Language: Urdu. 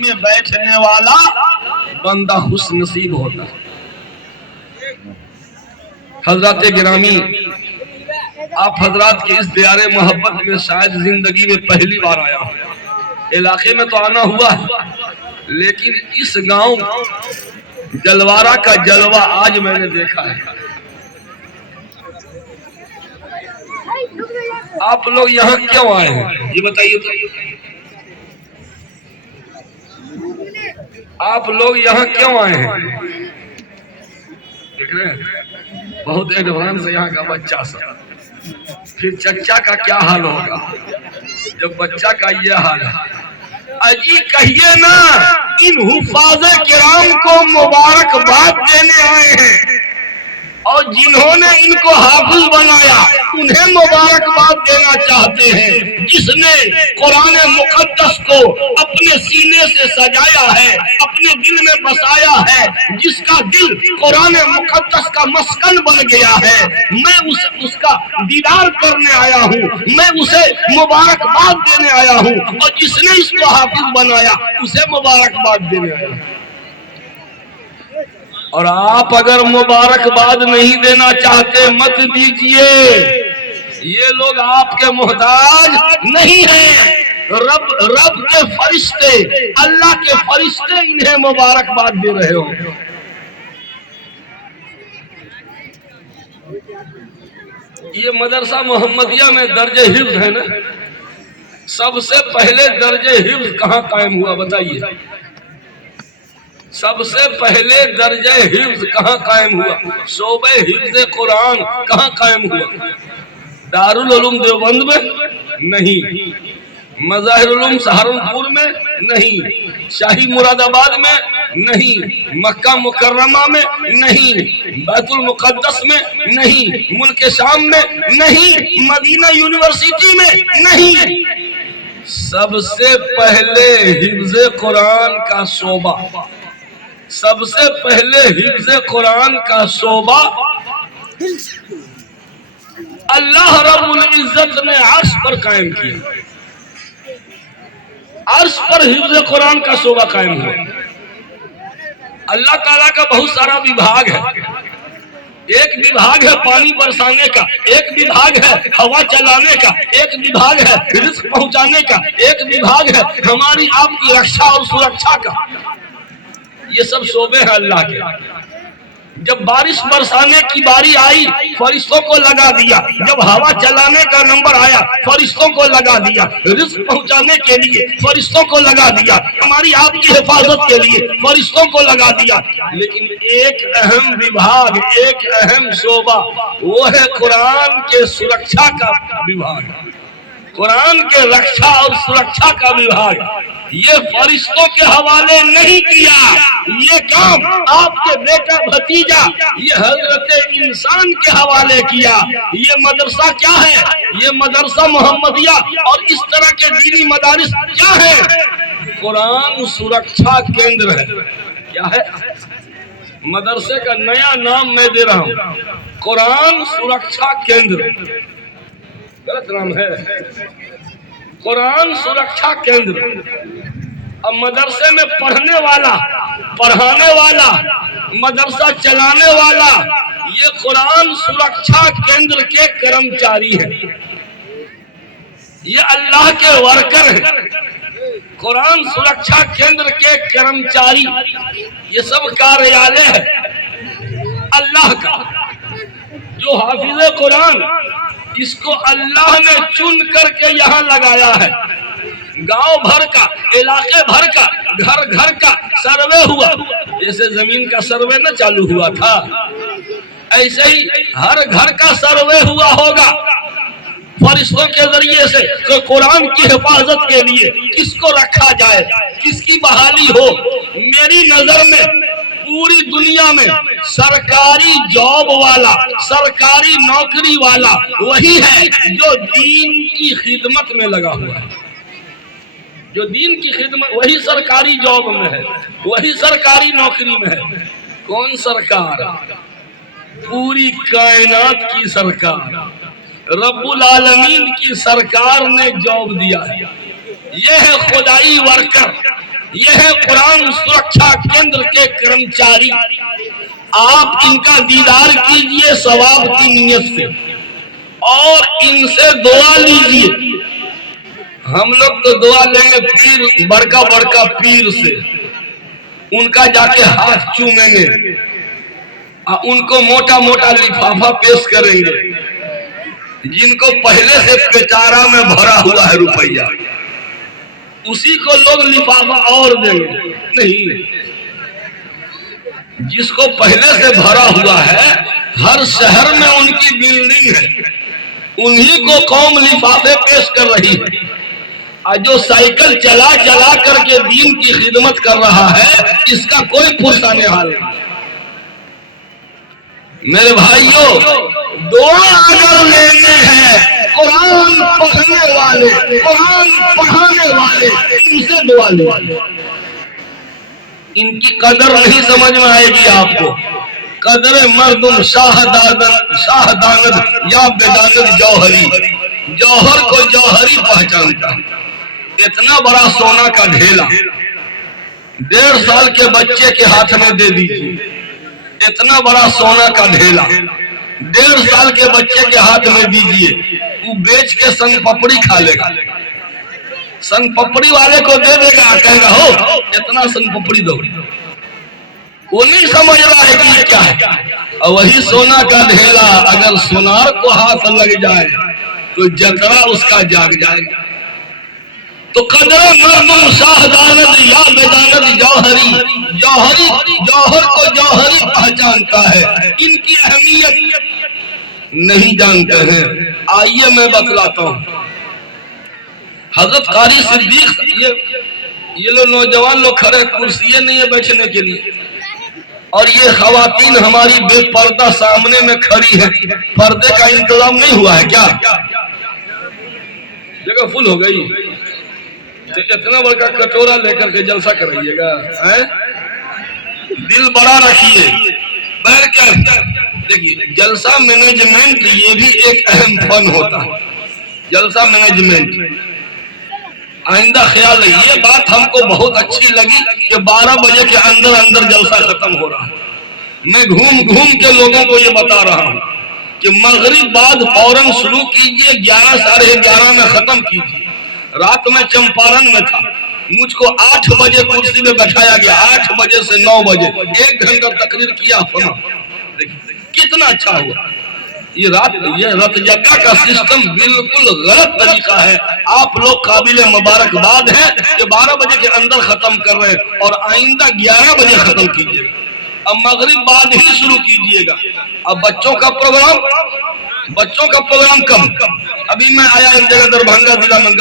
میں بیٹھنے والا بندہ خوش نصیب ہوتا ہے۔ حضرات گرامی، آپ حضرات کے اس دیار محبت میں شاید زندگی میں پہلی بار آیا ہوں۔ علاقے میں تو آنا ہوا ہے، لیکن اس گاؤں جلوارہ کا جلوہ آج میں نے دیکھا ہے۔ آپ لوگ یہاں کیوں آئے ہیں یہ بتائیے تو؟ آپ لوگ یہاں کیوں آئے ہیں؟ دیکھ رہے ہیں بہت ایڈوانس یہاں کا بچہ سب، پھر چچا کا کیا حال ہوگا جب بچہ کا یہ حال ہے۔ اجی کہیے نا ان حفاظ کرام کو مبارکباد دینے آئے ہیں، اور جنہوں نے ان کو حافظ بنایا انہیں مبارکباد دینا چاہتے ہیں۔ جس نے قرآن مقدس کو اپنے سینے سے سجایا ہے، اپنے دل میں بسایا ہے، جس کا دل قرآن مقدس کا مسکن بن گیا ہے، میں اس کا دیدار کرنے آیا ہوں، میں اسے مبارکباد دینے آیا ہوں، اور جس نے اس کو حافظ بنایا اسے مبارکباد دینے آیا ہوں۔ اور آپ اگر مبارکباد نہیں دینا چاہتے مت دیجئے، یہ لوگ آپ کے محتاج نہیں ہیں۔ رب کے فرشتے، اللہ کے فرشتے انہیں مبارکباد دے رہے ہو۔ یہ مدرسہ محمدیہ میں درجہ حفظ ہے نا، سب سے پہلے درجہ حفظ کہاں قائم ہوا بتائیے؟ سب سے پہلے درجہ حفظ کہاں قائم ہوا؟ شعبہ حفظ قرآن کہاں قائم ہوا؟ دارالعلوم دیوبند میں نہیں، مظاہر العلوم سہارنپور میں نہیں، شاہی مراد آباد میں نہیں، مکہ مکرمہ میں نہیں، بیت المقدس میں نہیں، ملک شام میں نہیں، مدینہ یونیورسٹی میں نہیں۔ سب سے پہلے حفظ قرآن کا شعبہ، سب سے پہلے حفظ قرآن کا شعبہ اللہ رب العزت نے عرش پر قائم کیا۔ عرش پر حفظ قرآن کا شعبہ قائم ہوا۔ اللہ تعالیٰ کا بہت سارا وبھاگ ہے، ایک وبھاگ ہے پانی برسانے کا، ایک وبھاگ ہے ہوا چلانے کا، ایک وبھاگ ہے رزق پہنچانے کا، ایک وبھاگ ہے ہماری آپ کی رکشا اور سرکشا کا۔ یہ سب شعبے ہیں اللہ کے۔ جب بارش برسانے کی باری آئی فرشتوں کو لگا دیا، جب ہوا چلانے کا نمبر آیا فرشتوں کو لگا دیا، رزق پہنچانے کے لیے فرشتوں کو لگا دیا، ہماری آپ کی حفاظت کے لیے فرشتوں کو لگا دیا۔ لیکن ایک اہم وبھاگ، ایک اہم شعبہ وہ ہے قرآن کے سرکشا کا وبھاگ، قرآن کے رکشا اور سرکشا کا وبھاگ۔ یہ فرشتوں کے حوالے نہیں کیا، یہ کام آپ کے بیٹا بھتیجا یہ حضرت انسان کے حوالے کیا۔ یہ مدرسہ کیا ہے؟ یہ مدرسہ محمدیہ اور اس طرح کے دینی مدارس کیا ہے؟ قرآن سرکشا کیندر ہے۔ کیا ہے؟ مدرسے کا نیا نام میں دے رہا ہوں، قرآن سرکشا کیندر۔ غلط نام ہے، قرآن سرکشا کیندر۔ اب مدرسے میں پڑھنے والا، پڑھانے والا، مدرسہ چلانے والا یہ قرآن سرکشا کیندر کے کرمچاری ہیں، یہ اللہ کے ورکر ہیں۔ قرآن سرکشا کیندر کے کرمچاری یہ سب کاریالے ہے اللہ کا۔ جو حافظ قرآن اس کو اللہ نے چن کر کے یہاں لگایا ہے، گاؤں بھر کا، علاقے بھر کا، گھر گھر کا سروے ہوا، جیسے زمین کا سروے نہ چالو ہوا تھا ایسے ہی ہر گھر کا سروے ہوا ہوگا فرشتوں کے ذریعے سے کہ قرآن کی حفاظت کے لیے کس کو رکھا جائے، کس کی بحالی ہو۔ میری نظر میں پوری دنیا میں سرکاری جاب والا، سرکاری نوکری والا وہی ہے جو دین کی خدمت میں لگا ہوا ہے، جو دین کی خدمت، وہی سرکاری جاب میں ہے، وہی سرکاری نوکری میں ہے۔ کون سرکار؟ پوری کائنات کی سرکار، رب العالمین کی سرکار نے جاب دیا ہے۔ یہ ہے خدائی ورکر، یہ ہے قرآن سرکشا کیندر کے کرمچاری، آپ ان کا دیدار کیجئے ثواب کی نیت سے اور ان سے دعا لیجئے۔ ہم لوگ تو دعا لیں گے پیر، بڑکا بڑکا پیر سے، ان کا جا کے ہاتھ چومیں گے، ان کو موٹا موٹا لفافہ پیش کریں گے، جن کو پہلے سے پیٹارا میں بھرا ہوا ہے روپیہ، اسی کو لوگ لفافہ اور دیں گے۔ نہیں، جس کو پہلے سے بھرا ہوا ہے، ہر شہر میں ان کی بلڈنگ ہے، انہی کو قوم لفافے پیش کر رہی ہے، اور جو سائیکل چلا چلا کر کے دین کی خدمت کر رہا ہے، اس کا کوئی پرسانے حال نہیں۔ میرے بھائیوں، دعا اگر لینے ہیں قرآن پڑھنے والے، قرآن پڑھانے والے، ان سے دعا لیں۔ ان کی قدر نہیں سمجھ میں آئے گی آپ کو۔ قدر مردم شاہ داند یا بداند جوہری، جوہر کو جوہری پہچانتا ہے۔ اتنا بڑا سونا کا ڈھیلا 1.5 سال کے بچے کے ہاتھ میں دے دیجیے، اتنا بڑا سونا کا ڈھیلا 1.5 سال کے بچے کے ہاتھ میں دیجیے، وہ بیچ کے سنگ پپڑی کھا لے گا، سنگ پپڑی والے کو دے دے گا، کہے گا ہو اتنا سنگ پپڑی دو، وہ نہیں سمجھ رہا ہے کہ کیا ہے۔ اور وہی سونا کا ڈھیلا اگر سونار کو ہاتھ لگ جائے تو جترا اس کا جاگ جائے گا۔ تو قدر مردم شاہ داند یا بداند جوہری، جوہر کو جوہری پہچانتا ہے، ان کی اہمیت نہیں جانتے ہیں۔ آئیے میں بتلاتا ہوں۔ حضرت قاری صدیق، یہ لوگ نوجوان لوگ کھڑے، کرسی نہیں ہے بیٹھنے کے لیے، اور یہ خواتین ہماری بے پردہ سامنے میں کھڑی ہیں، پردے کا انتظام نہیں ہوا ہے کیا؟ جگہ فل ہو گئی، اتنا بڑا کٹورا لے کر کے جلسہ کرائیے گا؟ دل بڑا رکھیے۔ دیکھیے، جلسہ مینجمنٹ یہ بھی ایک اہم فن ہوتا ہے، جلسہ مینجمنٹ۔ آئندہ خیال ہے، یہ بات ہم کو بہت اچھی لگی کہ 12 بجے کے اندر اندر جلسہ ختم ہو رہا ہے۔ میں گھوم گھوم کے لوگوں کو یہ بتا رہا ہوں کہ مغرب بعد فوراً شروع کیجئے، 11 ساڑھے 11 میں ختم کیجئے۔ رات میں چمپارن میں تھا، مجھ کو 8 بجے کرسی میں بٹھایا گیا، 8 بجے سے 9 بجے 1 گھنٹہ تقریر کیا۔ کتنا اچھا ہوا۔ یہ رت جگہ کا سسٹم بالکل غلط طریقہ ہے۔ آپ لوگ قابل مبارکباد ہیں کہ 12 بجے کے اندر ختم کر رہے ہیں، اور آئندہ 11 بجے ختم کیجیے گا۔ اب مغرب بعد ہی شروع کیجیے گا۔ اب بچوں کا پروگرام کب؟ ابھی میں آیا ایک جگہ دربھنگہ ضلع میں